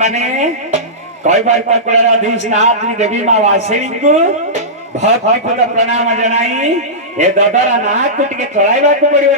ମାନେ କହିବାର ତାଙ୍କର ଅଧିଷ୍ଠାତ୍ରୀ ଦେବୀ ମା ବାସେଣୀଙ୍କୁ ଭକ୍ତିପୂତ ପ୍ରଣାମ ଜଣାଇ ଏ ଦଦରା ନାକୁ ଟିକେ ଚଳାଇବାକୁ ପଡିବ।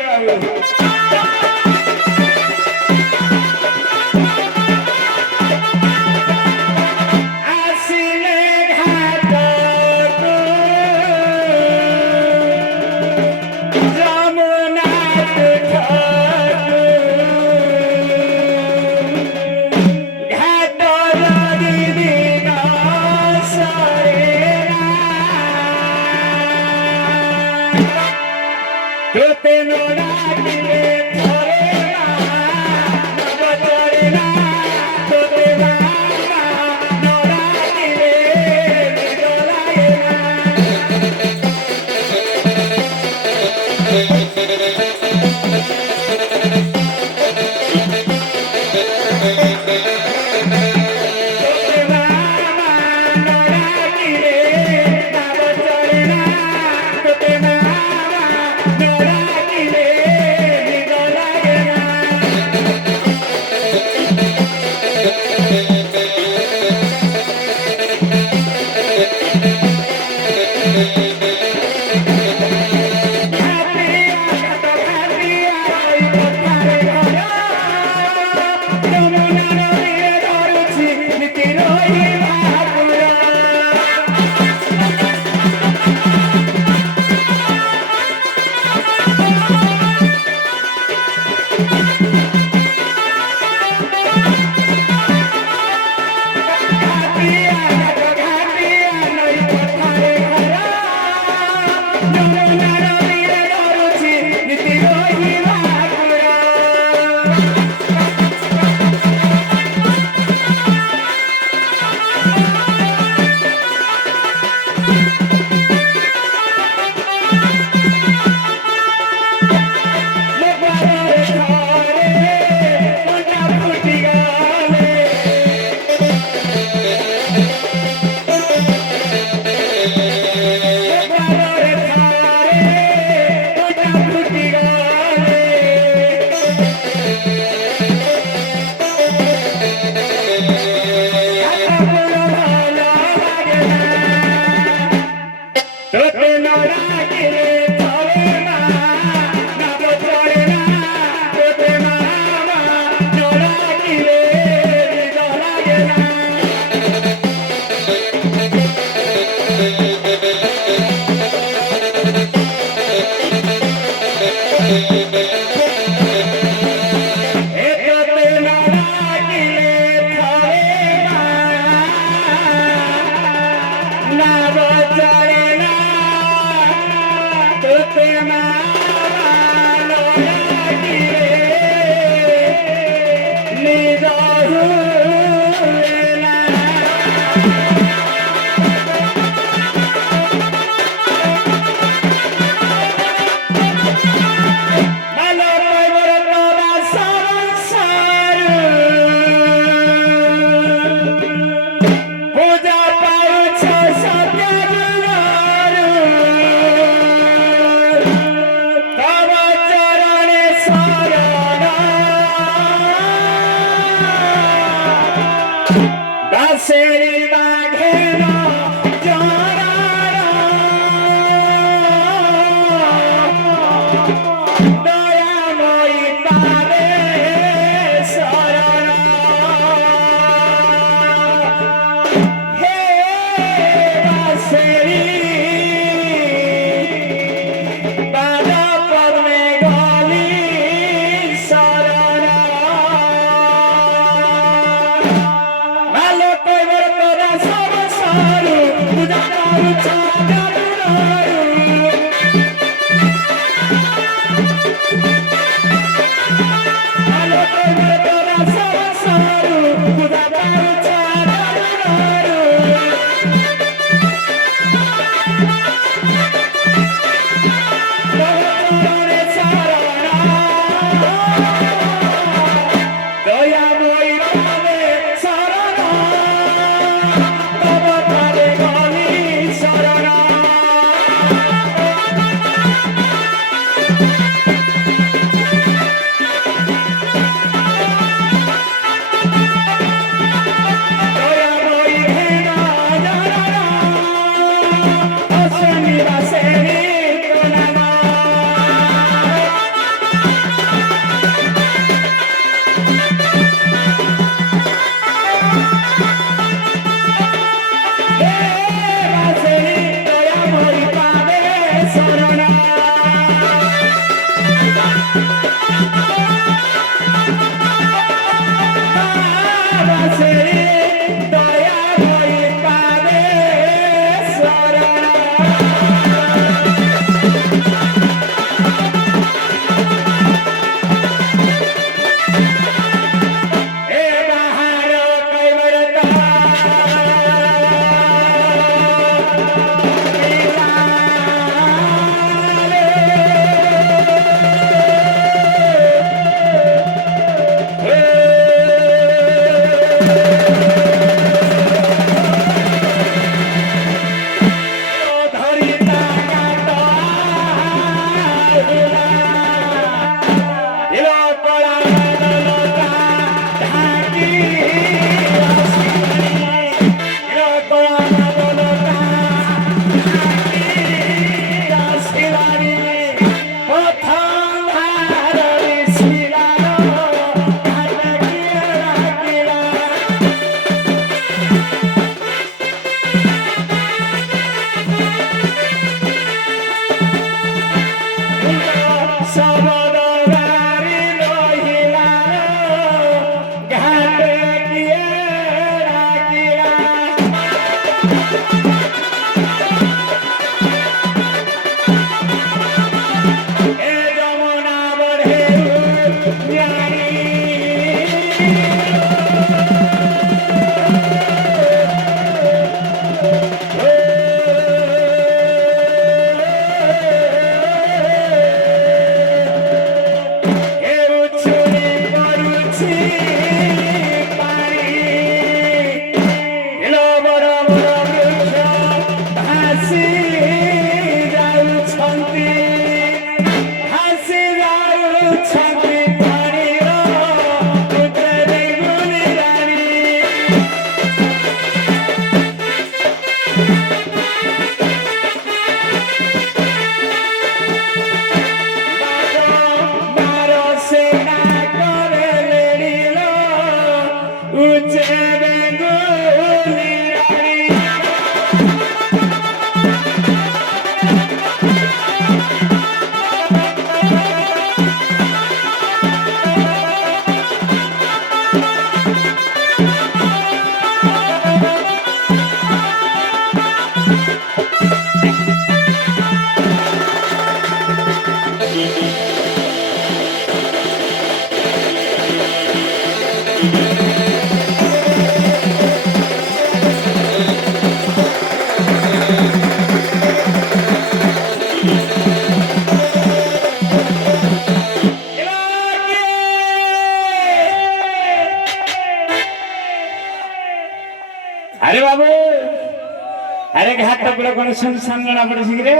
হাট গুলো কোন শুনশান জনা পড়েছি রে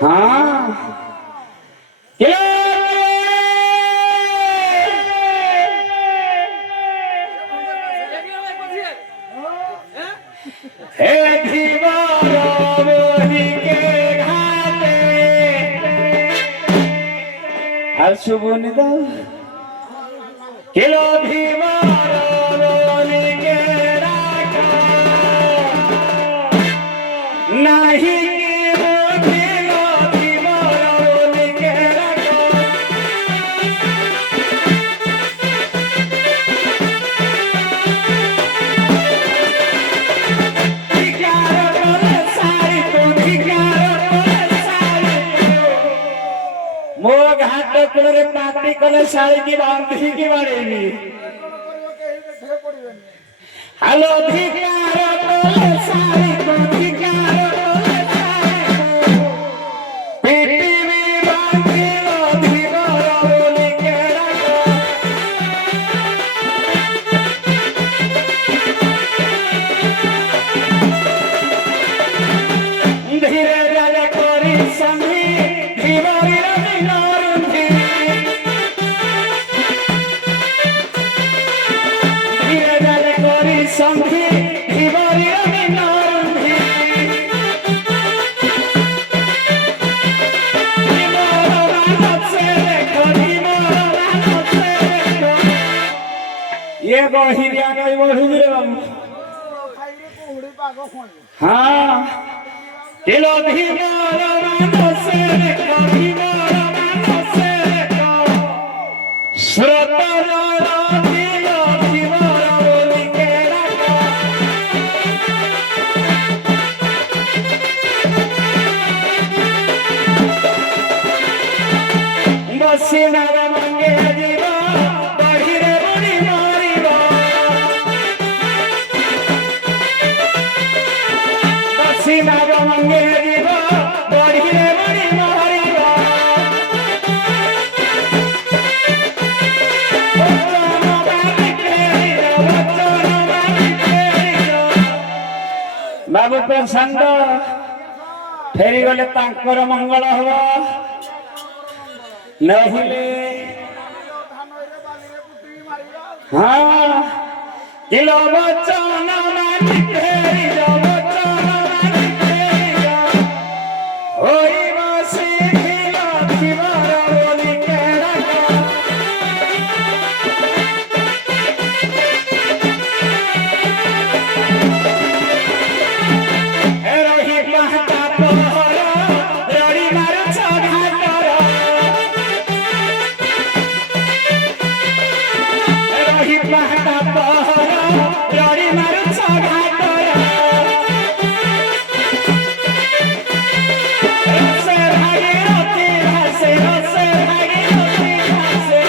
হ্যাঁ হে ধীবর বহিকে ঘাটে আর শুভনি দাও কিলো ধীবর বহিকে রাখা নাহি কি বুঝিল ধীবর বহিকে রাখা ମୋ ଘାଟ କୂଳରେ ପାଟି କଲେ ଶାଳୀକି ବାନ୍ଧିକି ବାଡ଼େଇବି ହାଲୋ ଧିକାର କଲେ ଶାଳୀକୁ ଧିକାର କଲେ ଶାଳୀକୁ ପିଟିବି ବାନ୍ଧିଲ ଧୀବର ବୋଲି କେଡ଼ାକ ଧୀରେ ଧୀରେ କରି ସନ୍ଧି ଧୀବରିର ମିନରୁନ୍ଧି ଧୀରେ ଧୀରେ କରି ସନ୍ଧି ଧୀବରିର ମିନରୁନ୍ଧି ଧୀବର ମାନସେ ଦେଖ ଧୀବର ମାନସେ ଦେଖ ଇଏ ଗହିରିଆ କହି ବଢୁଛି ରେ ବାବୁ ହଁ কিলো ধীবর মানসে দেখো ধীবর মানসে দেখো শ্রোতর দিল ধীবর বলিকে রাখো বসি নাগ মঙ্গে জীব বহিরে বুড়ি মরিব বসি নাগ মঙ্গে জীব বহিরে বুড়ি মরিব বচন বাণী ফেরিল বচন বাণী ফেরিল বাবু প্রশান্ত ফেরিগলে তাঙ্কর মঙ্গল হব নহিলে হ্যাঁ কিলো বচন বাণী ফেরিল বচন বাণী ফেরিল হইব শিখিল ধীবর বলি কেড়াক রহি মাতা পহর রড়ি মারছ ঘাটর রহি মাতা পহর রড়ি মারছ ঘাটর রসে ভাগীরথী ভাসে রসে ভাগীরথী ভাসে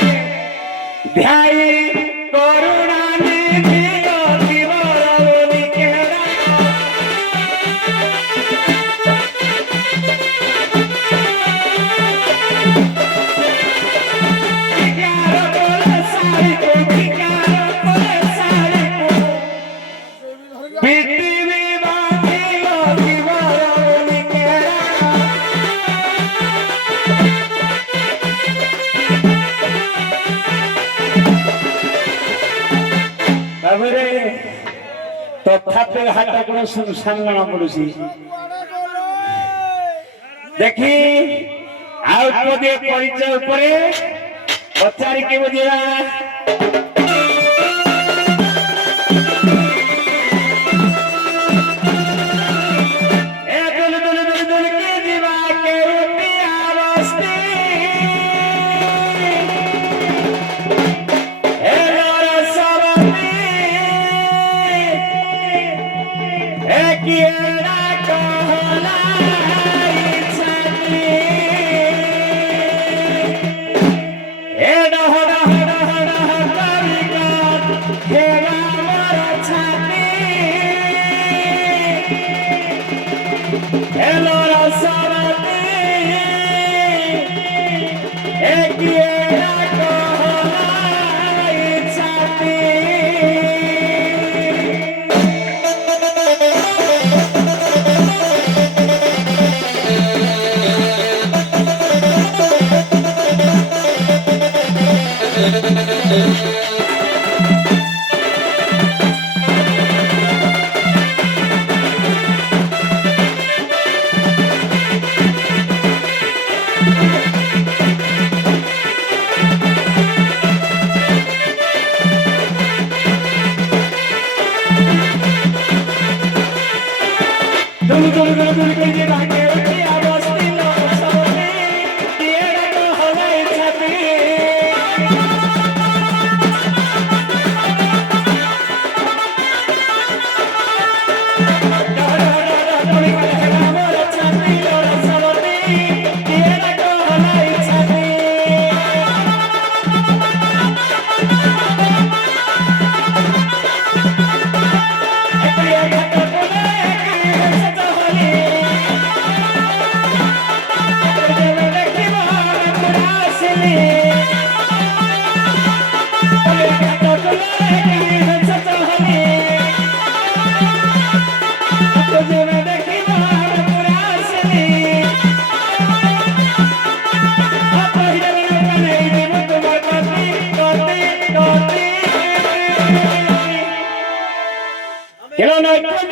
ধ্যাই করুণা নিধি ধীবর বলি কেড়াক ধিকার কলে ଶାଳୀକୁ ধিকার কলে ଶାଳୀକୁ ପିଟିବି ବାନ୍ଧିଲ ଧୀବର ବୋଲି କେଡ଼ାକ ତାପରେ ତଥାପି ହାଟ ଗୁଡ ସୁନସାନ ଜଣା ପଡୁଛି ଦେଖି ଆଉ ପଦେ ପରିଚୟ ଉପରେ ପଚାରିକି ବୁଝିବା ଏ ଦୁଲ ଦୁଲ ଦୁଲ ଦୁଲ କି ଯିବା କେଉଁଟିଆ ବସ୍ତି ଏ ନରସବତୀ ଏ କିଏଡ଼ା କହଲାଇ ଛାତି ଏ ଡହ ଡହ ଡହ ଡହ କରି दुलकी जीवा के उठिया बस्ती लो सबनी किए को हलाई छाती Hello, night,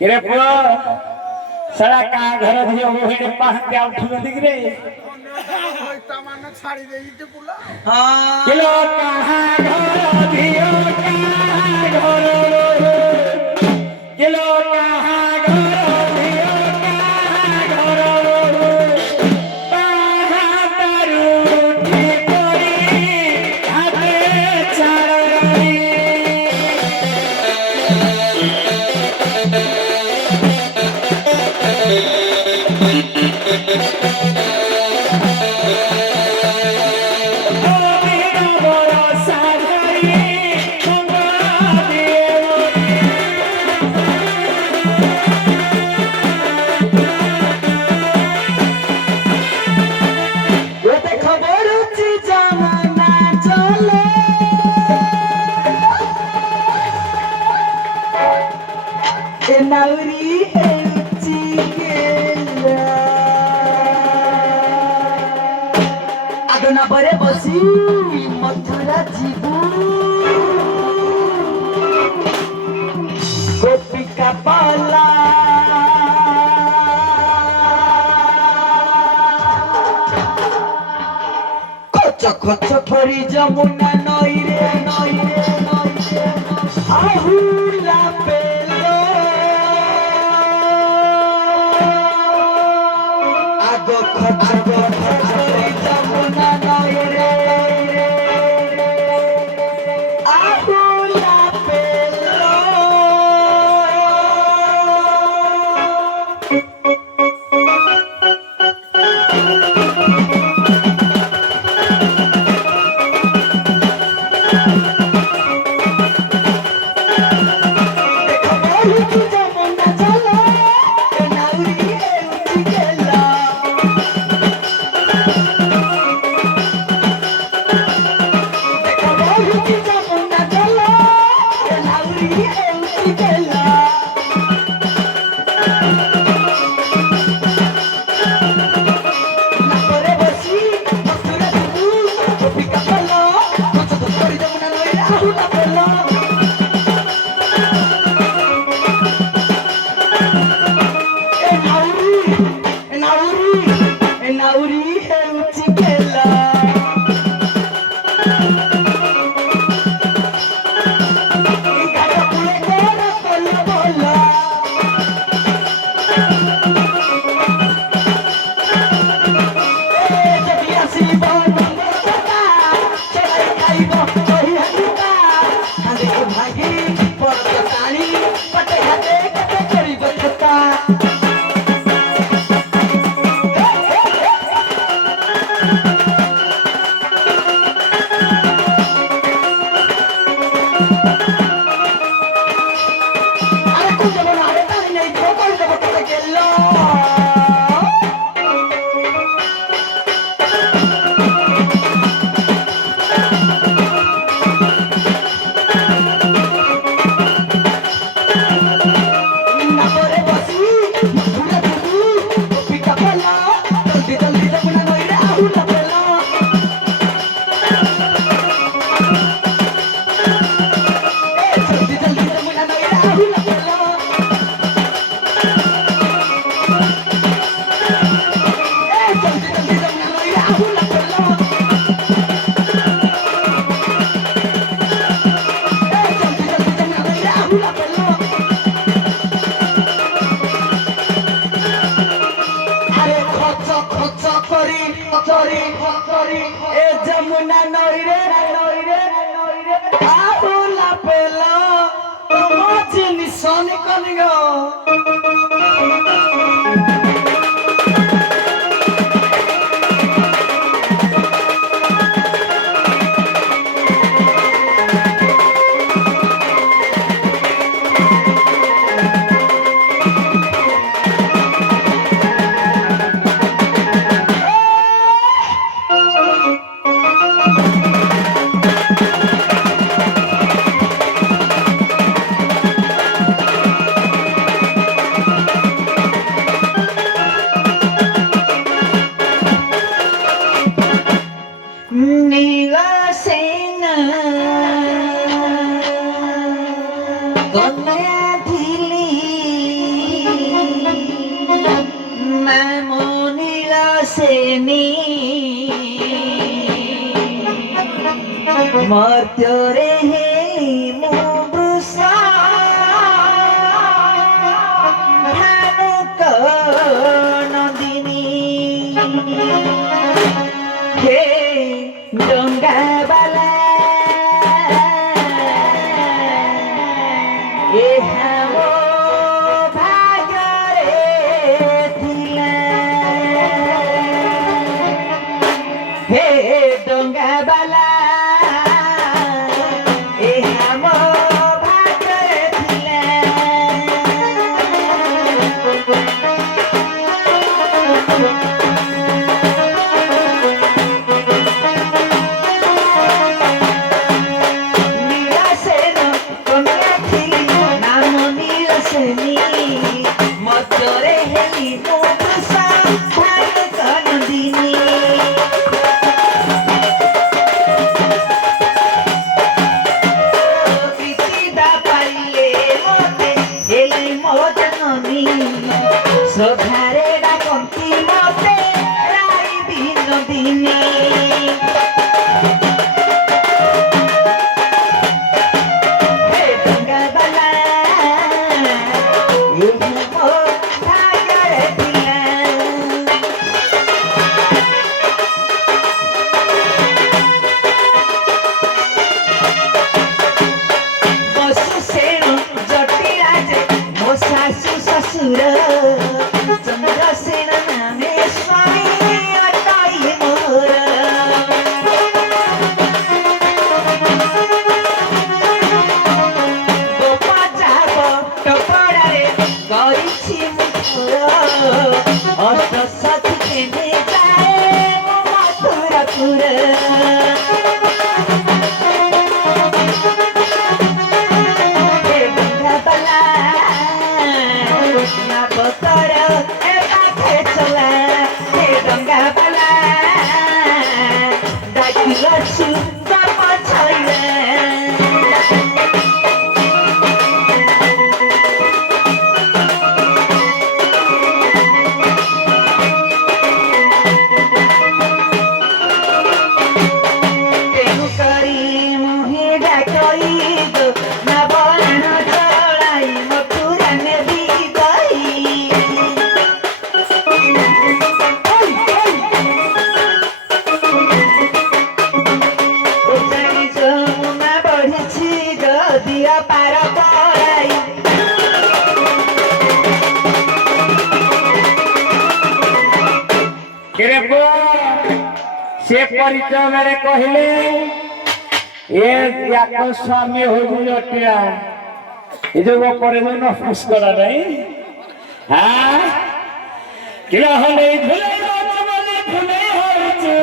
किरे पुआ सड़ा का घर दियो ओही पाहते उठवे दिख रे तमन्ना छाड़ी देई ते पुला हां किलो कहां घर दियो कहां घर किलो कहां घर दियो कहां घर कहां तारू ठीक करी हाथे चाररी बरे बसी मथुरा जीवू गोपिका पाला खच खच करी जमुना नई रे आहुला पेलो आगो खच करी जमुना पोखरी ए जमुना नईरे आहुला पेला मजिनी सोनी कनिगो नीलासेना गन्याथिली नामो नीलासेनी मर्त्योरे हे मुबृसा भानुक नदिनी हे डोंगाबाला ए हामो भाग्ୟରେ थिला हे डोंगाबाला ए हामो भाग्ୟରେ थिला मर्त्योरे हेली मुबृसा भानुक नदिनी प्रीतिदा पाइले मते हेली मो जननी सधारे डाकन्ती मते राई बिनोदिनी चंद्रसेन नामे स्वामी अटाई मोर गोपा जाब टपड़ारे करिछि मुखर अष्ट सखी केने जाए मथुरापुर बतर ए पाखे चला हे डोंगाबाला डाकिला सुंदर पछैला तेनु करी मुहे डाकई दो ना बन चलाई मथुरा ने दिया पार पड़ाई से परिचय मेरे कहले ये याको स्वामी हो जटिया ये जो वो पर में नफुस करा नहीं हां किला हले भुले रोज बोले भुले होइछु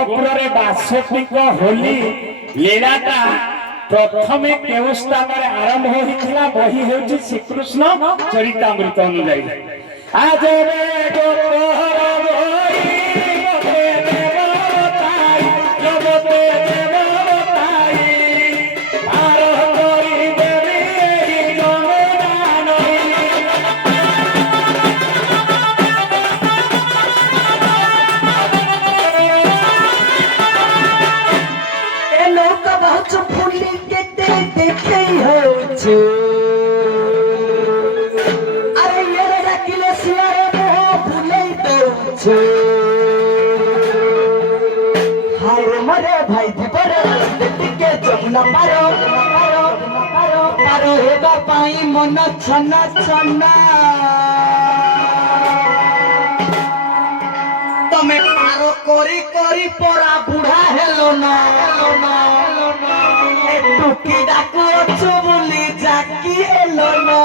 ଗୋପପୁରରେ ବାସଟିକ ହୋଲି ଲୀଳାଟା ପ୍ରଥମେ କେଉଁ ସ୍ଥାନରେ ଆରମ୍ଭ ହୋଇଥିଲା? ବହି ହେଉଛି ଶ୍ରୀକୃଷ୍ଣ ଚରିତାମୃତ ଅନୁଯାୟୀ। ଆଜରେ ଗୋପହର ବହି ମତେ ଦେବତାଇ, ମତେ ଦେବତାଇ, ପାର କରିଦେବି ଏହି ଯମୁନା ନଈ। ଏ ଲୋକ ବହୁତ ଫୁଲି କେତେ ଦେଖେଇ ହଉଛୁ। ଆରେ ଇଏରେ ଡାକିଲେ ସିଆରେ ମୁହଁ ବୁଲେଇ ଦଉଛୁ। ହାୟ ମରେ ଭାଇ ଦିବରେ ଟିକେ ଯମୁନା ପାର ପାର ହେବା ପାଇଁ ମନ ଛନ ଛନ। ତମେ ପାର କରି କରି ପରା ବୁଢା ହେଲ ନା। ଏ ଟୁକି ଡାକୁ ଅଛୁ ବୋଲି ଜାକି ହେଲ ନା।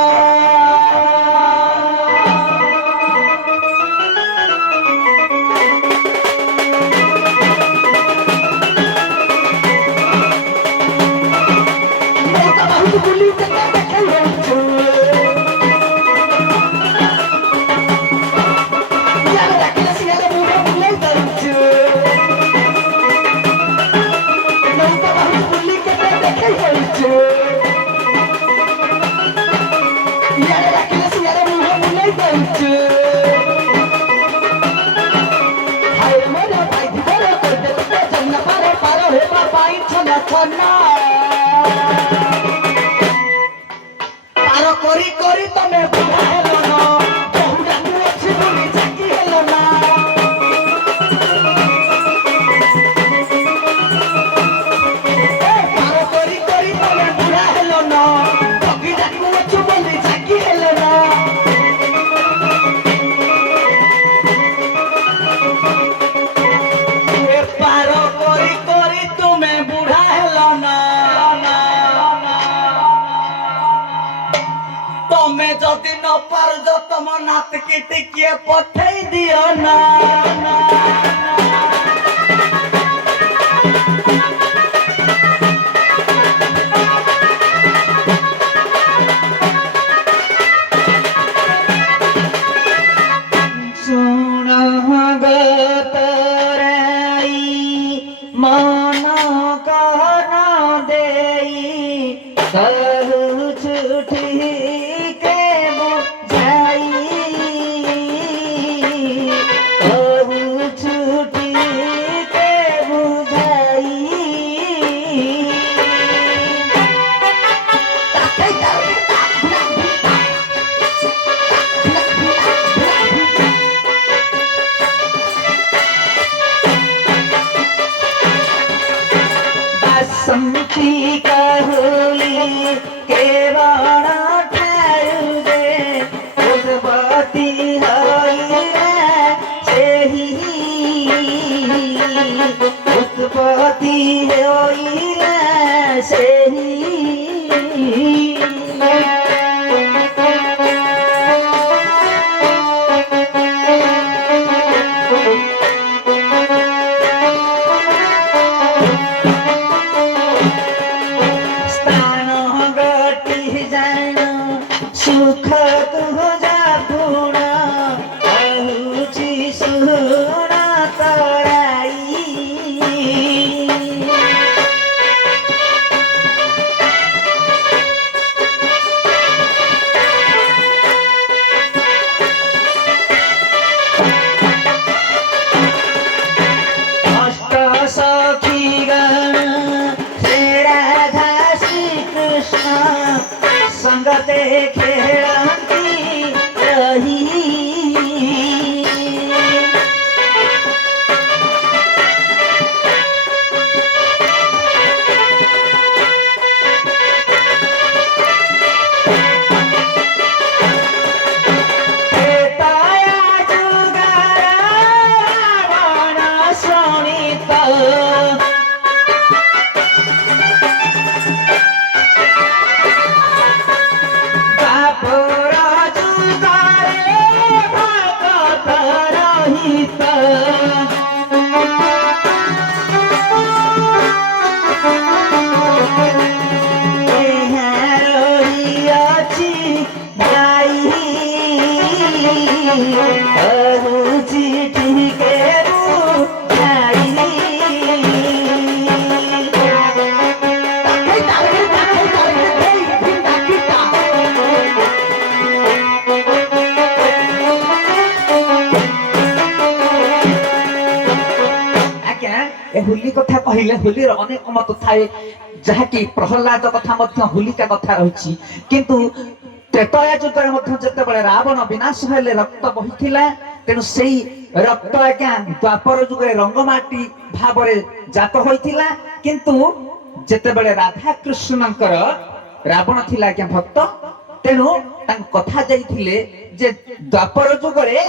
ବୁଲି କେତେ ଦେଖେଇ ହଉଛୁ। ଇଆଡେ ଡାକିଲେ ସିଆଡେ ମୁହଁ ବୁଲେଇ ଦଉଛୁ। ନୌକା ବହୁତ ବୁଲି କେତେ ଦେଖେଇ ହଉଛୁ। ଇଆଡେ ଡାକିଲେ ସିଆଡେ ମୁହଁ ବୁଲେଇ ଦଉଛୁ। ହାୟ ମୋର ଭାଇ ଦିବର କରିଦେଲେ ଯମୁନା ପାର ପାର ହେବା ପାଇଁ ଛନ ଛନ। ପାର କରି କରି ତମେ ବୁଢା ହେଲ ନା। ବହୁ ଡାକୁ ଅଛି ବୋଲି ଜାକି ହେଲ ନା। ପାର କରି କରି ତମେ ବୁଢା ହେଲ ନା। ଠକି ଡାକୁ ଅଛୁ ବୋଲି ଜାକି ହେଲ ନା। ଏ ପାର କରି କରି ତୁମେ ବୁଢା ହେଲ ନା। ତମେ ଯଦି ନ ପାରୁଛ ତମ ନାତିକି ଟିକିଏ ପଠେଇ ଦିଅ ନା। ଶୁଣ ଗତରାଇ ମନ କନ ଦେଇ କହୁଛୁ ଠିକେ ବୁଝାଇ। କହୁଛୁ ଠିକେ ବୁଝାଇ। बसंती कहली के बाणा ठारू दे उद्भवती हई सेही। उत्पत्ति हई सेही। ସ୍ଥାନ ଗତି କରୁଛି ଟିକେ होली कथा कहले होली अनेक मत थाए जहाँकि प्रहलाद कथा मध्य होलिका कथा रही किंतु त्रेतया युगर मध्य जेतेबेले रावण विनाश हेले रक्त बहिथिला तेणु सेई रक्त आज्ञा द्वापर युगरे रंगमाटी भावरे जात होइथिला किंतु जेतेबेले राधा कृष्णंकर रावण थिला आज्ञा भक्त तेणु तांक कथा जाइथिले जे द्वापर युगरे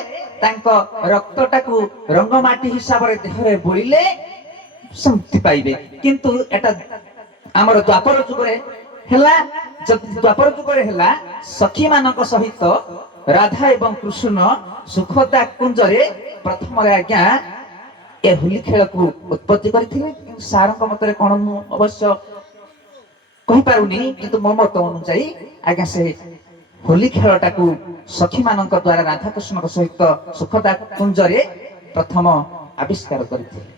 तांक रक्तटाकू रंगमाटी हिसाब रे देहरे बोलिले शांति पाइबे किंतु एटा हमर द्वापर जुगरे हला द्वापर जुगरे हला सखी मानक सहित राधा एवं कृष्ण सुखदा कुंजरे प्रथम रे आज्ञा ए होली खेल को उत्पत्ति करथिले सारंग मतरे कोन मु अवश्य कहि पारुनी किंतु मो मत अनुसार आज्ञा से होली खेलटा को सखी मानक द्वारा राधा कृष्ण सहित सुखदा कुंजरे प्रथम आविष्कार करथिले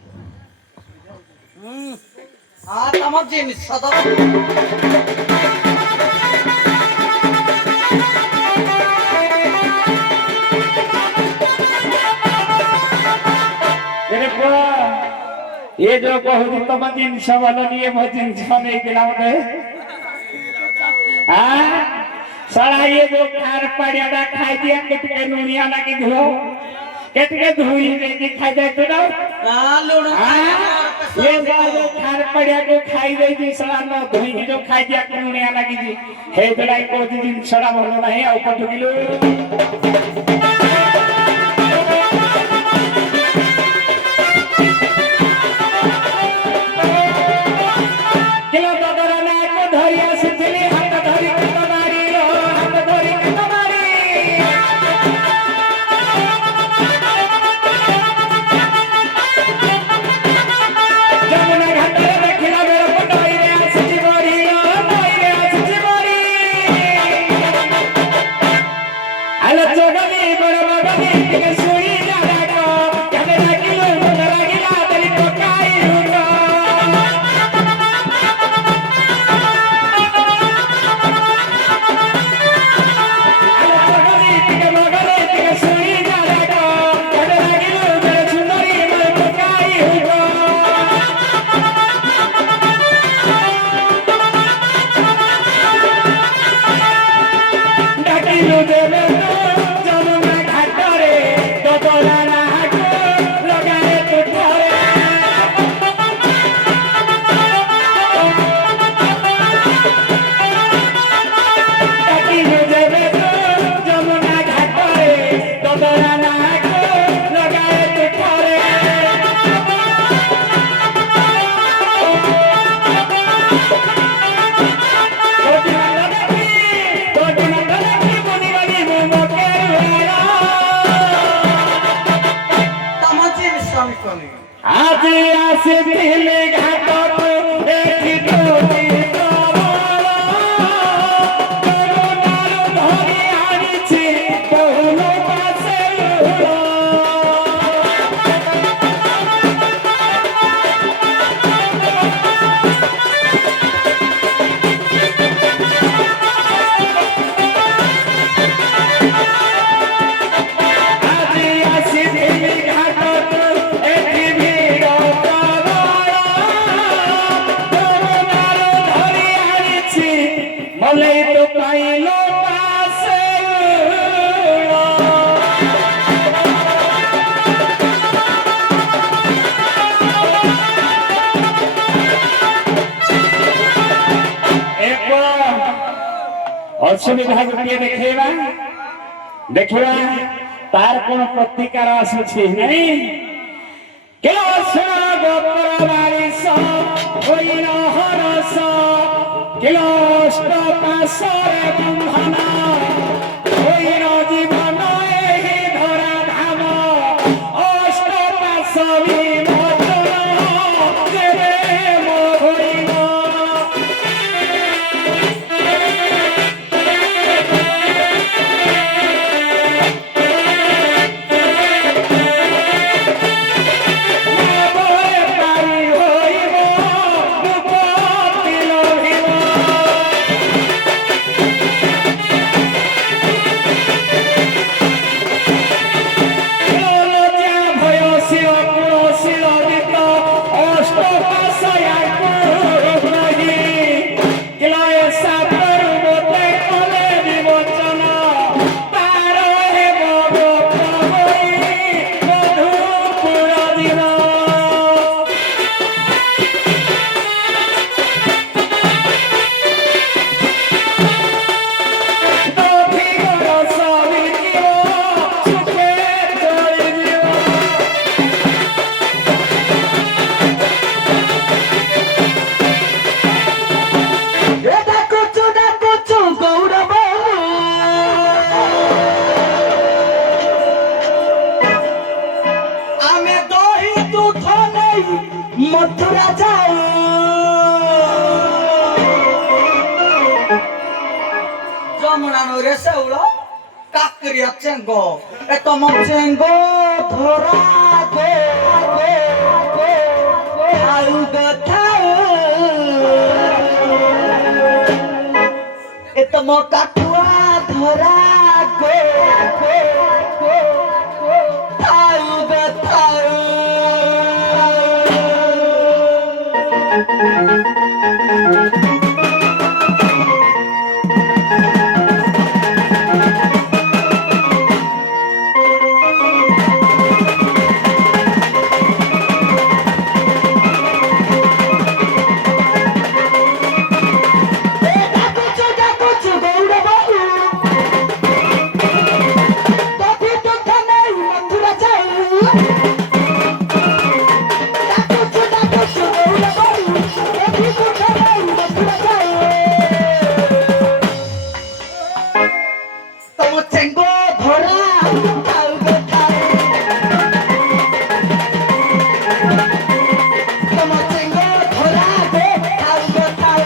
तमर जिनिस सदर ये जो कहूँ तुम जिनस भल नहीं मो जिनस नहीं दिला मते साला ये जो खार पड़िया खाई दिया केतके नुनिया लगी धो केतके धुई नहीं खाई दे तो ना लुण ये जो खार पड़िया को खाई दे जी साला न धुई जो खाई दिया नुनिया लगी जी हे बेलाई को दिन सड़ा भलो नहीं आ ऊपर ठुकिलो आज आसे दिल घाट एक टोटी असुविधा गोटे देखेबा देखिबा तार कोन प्रतिकार आसुछि नहीं के गोपरवारिस होइन हरस किलोष्ट पासरे बंधना होइन जीवन एही धरा धाम अष्ट पासवी মথুরা যাও যমুনা নইরে সেউল কাকরিয়া চেঙ্গ এ তোমার চেঙ্গ ধরা দে থাউ গো থাউ এ তম কাঠুয়া ধরা গো থাউ গো থাউ তোমার চেঙ্গ ধরা থাউ গো থাউ তম চেঙ্গ ধরা গো থাউ গো থাউ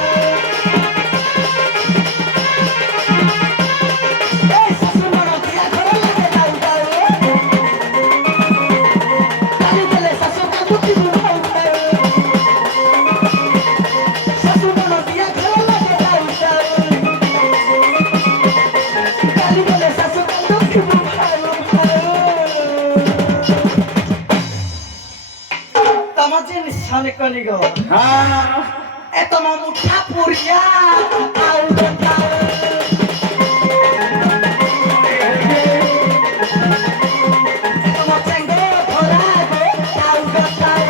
এই শাশু মনো দিয়া ঘর লাগে থাউ থাউ কালি দেলে শাশু কাকুতি থাউ থাউ শাশু মনো দিয়া ঘর লাগে থাউ থাউ কালি দেলে শাশু কাকুতি থাউ থাউ তোমার যে নিশানে কলি গো হ্যাঁ এ তোমার মুঠা পুরিয়া থাউ গো থাউ তোমার চেঙ্গ ধরা দে থাউ গো থাউ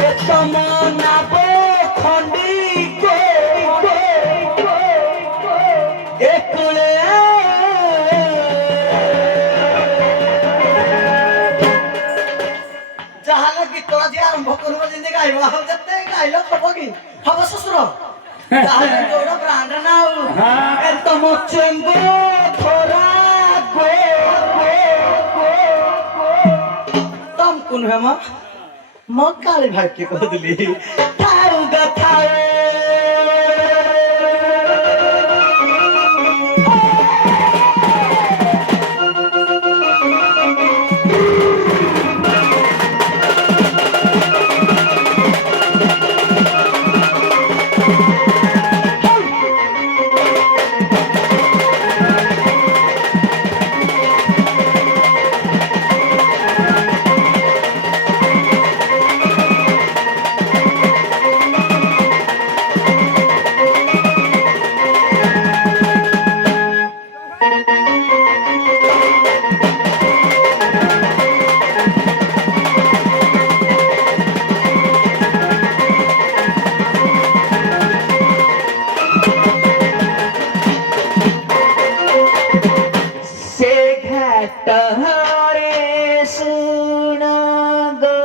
এ তম নাব খন্ডি গো একুলে যাহা লাগি তোরা যে আরম্ভ করবো যেতে গাইবা যেতে গাইলে খব কি খব শ্বশুর যাহা লাগি তোরা ব্রান্ড নাও হ্যাঁ এ তোমার চেঙ্গ ধরা গো তম কোন হেমা ম কালী ভাইকে কদিলি থাউ গো থাউ से घाट हरे सुन गो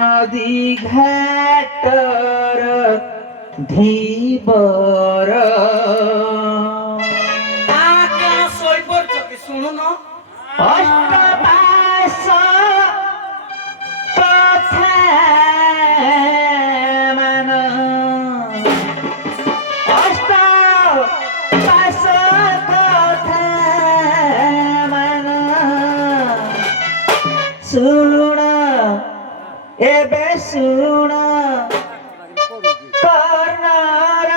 नदी घाटर धीबर আকে সই পড়ছ কি শুনো না অষ্টপাশ কথা মান অষ্টপাশ কথা মান শুণ ଏବେ ଶୁଣ କର୍ଣ୍ଣର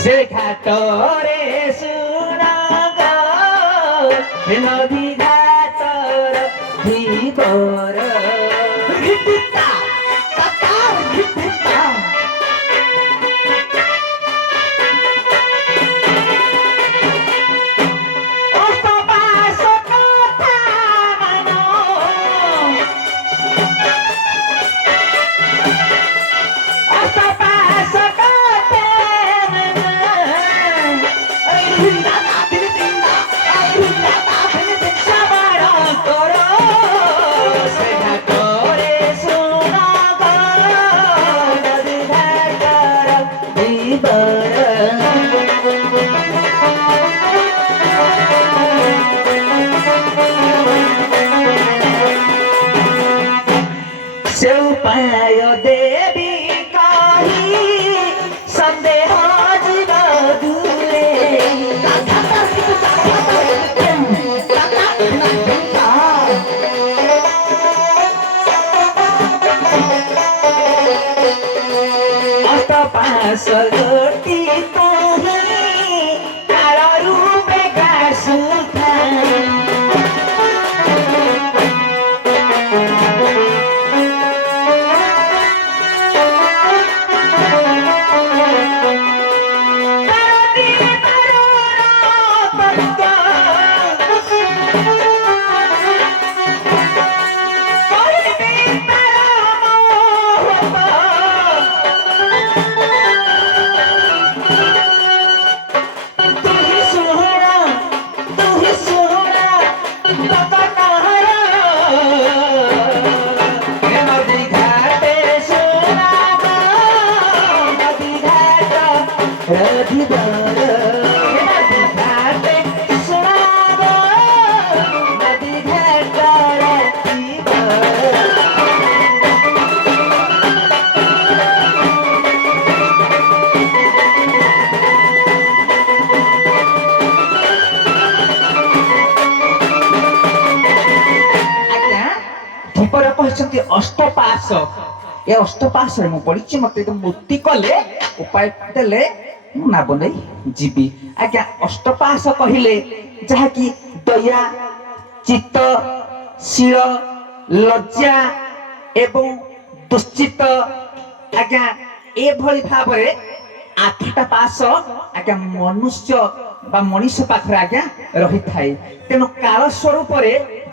ସେ ଘାଟରେ ଶୁଣ ନଦୀ ଘାଟର ଧୀବର ଘିଟିତା ତାତାର ଘିଟିତା ଅଷ୍ଟପାଶ କଥା ମାନ অষ্টপাশ কথা মান से उपाय देवी कही संदेह जीव दूरे अष्टपाश गोटी तोही तार रूपे गासुथा अष्टपाश ये अष्टपाश मु पढ़ी मत मूर्ति कले उपाय देले ना बन जीवी आज्ञा अष्टपाश कहले जहाँकि दया चित्त शील लज्जा एवं दुश्चित आज्ञा एभली भाव आठटा पाश आज्ञा मनुष्य बा मनीष पाखरे आज्ञा रही थाए तेणु काल स्वरूप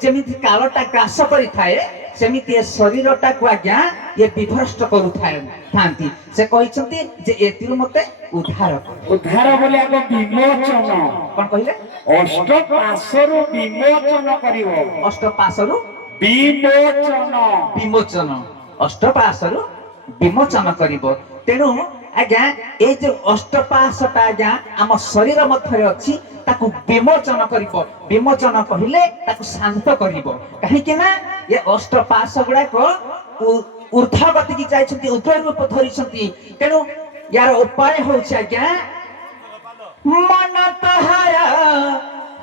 जेमिति कालटा ग्रास करि थाए सेमिति ए शरीरटा को आज्ञा ये विभ्रष्ट करू थांती से कहिसंती जे एतिरु मते उद्धार बोले आगो विमोचन कोन कहिले अष्टपाशरु विमोचन करिवो अष्टपाशरु विमोचन विमोचन अष्टपाशरु विमोचन करिवो तेणु आज्ञा ए जो अष्टपाशटा आज्ञा आम शरीर मध्य अछि ताकू विमोचन करिवो विमोचन कहिले ताकू शांत करिवो काहे कि ना ये अष्टपाश गुडा को ऊर्ध्व गति की जाइछंती उद्र रूप धरिछंती तेणु यार उपाय होछि आज्ञा मन तहारा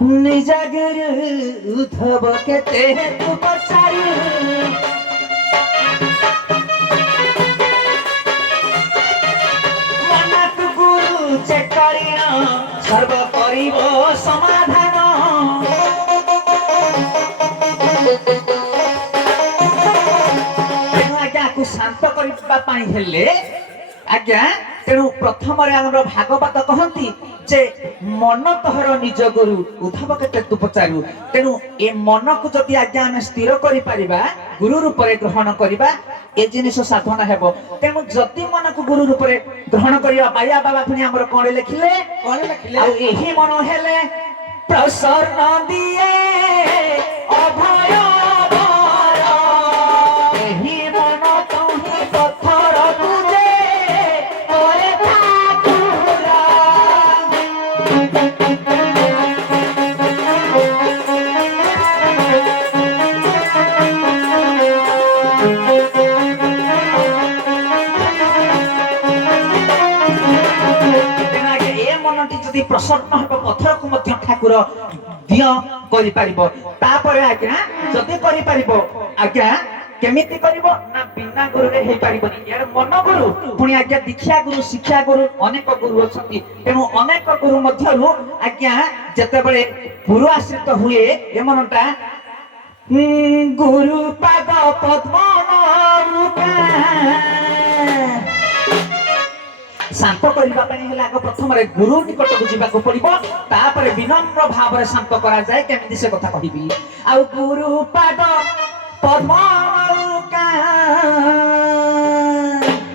निज गुरु उद्धव केते तू बचाई सर्व करिब समाधान आज्ञा को शांत करबा हेले आज्ञा तेणु प्रथम आमर भागवत कहती जे मन तोहर निज गुरु उद्धव केते तू पचारू तेणु ए मन को जदि आज्ञा आम स्थिर करि परिबा गुरु रूप ग्रहण करिबा ए जिनिस साधना हेबो तेणु जदि मन को गुरु रूप ग्रहण करिबा बाया बाबा पुनी हमर कोन लिखिले आ एही मन हेले प्रसन्न दिए अभय वर एही मन तोहि पत्थर पूजे ओरे ठाकुर प्रसन्न हेब पत्थर को मध्य ठाकुर दिय करि परिबो तापरे आज्ञा जदि करि परिबो आज्ञा केमिति करिबो ना बिना गुरु रे हे परिबोनी यार मन गुरु पुनी आज्ञा दीक्षा गुरु शिक्षा गुरु अनेक गुरु अछंती तेनु अनेक गुरु मध्यरु आज्ञा जते बेले गुरु आश्रित हुए ए मनटा गुरु पाद पद्म नरुका शांत करने प्रथम गुरु निकट को जावाक पड़ो तापर विनम्र भाव में शांत करा जाए केमिति से कथा कहबी आ गुरु पाद पद्म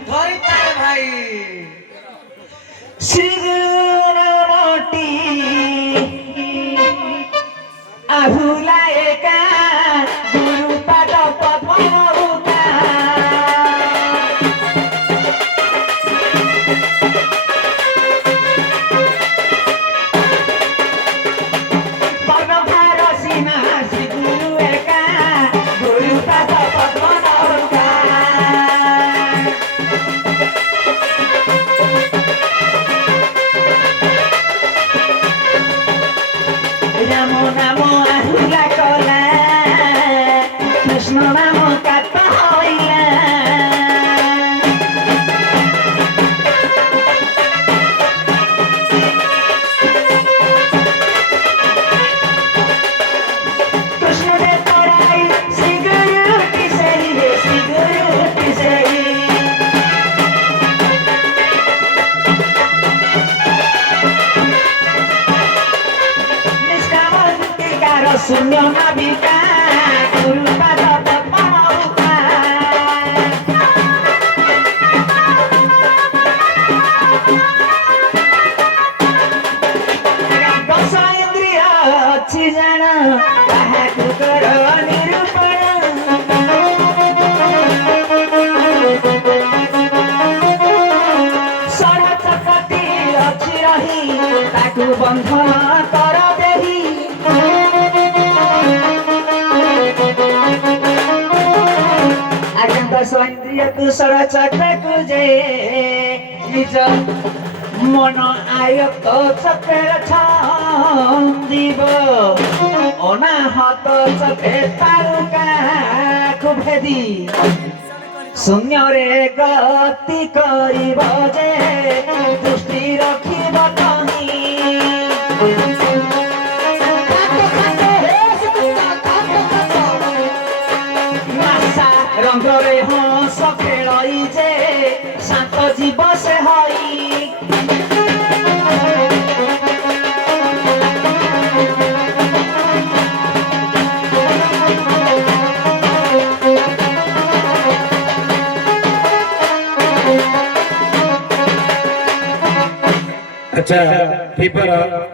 भाई श्री गुरुमती आहुलाएका गुरु पाद पद्म ଶୂନ୍ୟ ନାବିକା ଗୁରୁପାଦ ପଦ୍ମଉକା ଦଶ ଇନ୍ଦ୍ରିୟ ଅଛି ଜାଣ ତାହାକୁ କର ନିରୂପଣ ଷୋଳ ଚକଟି ଅଛି ରହି ତାକୁ ବନ୍ଧନ କର ଦେହି ଆଜ୍ଞା ଦଶ ଇନ୍ଦ୍ରିୟକୁ ଷୋଳ ଚକ୍ରକୁ ଯେ ନିଜ মন আয়ত চক্রের ছন্দিব অনাহত চক্রে তারকাকু ভেদি শূন্যরে গতি করিব যে দৃষ্টি রখিব তহি নাসা রঙ্গরে হস খেলই যে শান্ত জীব সে হই अच्छा पेपर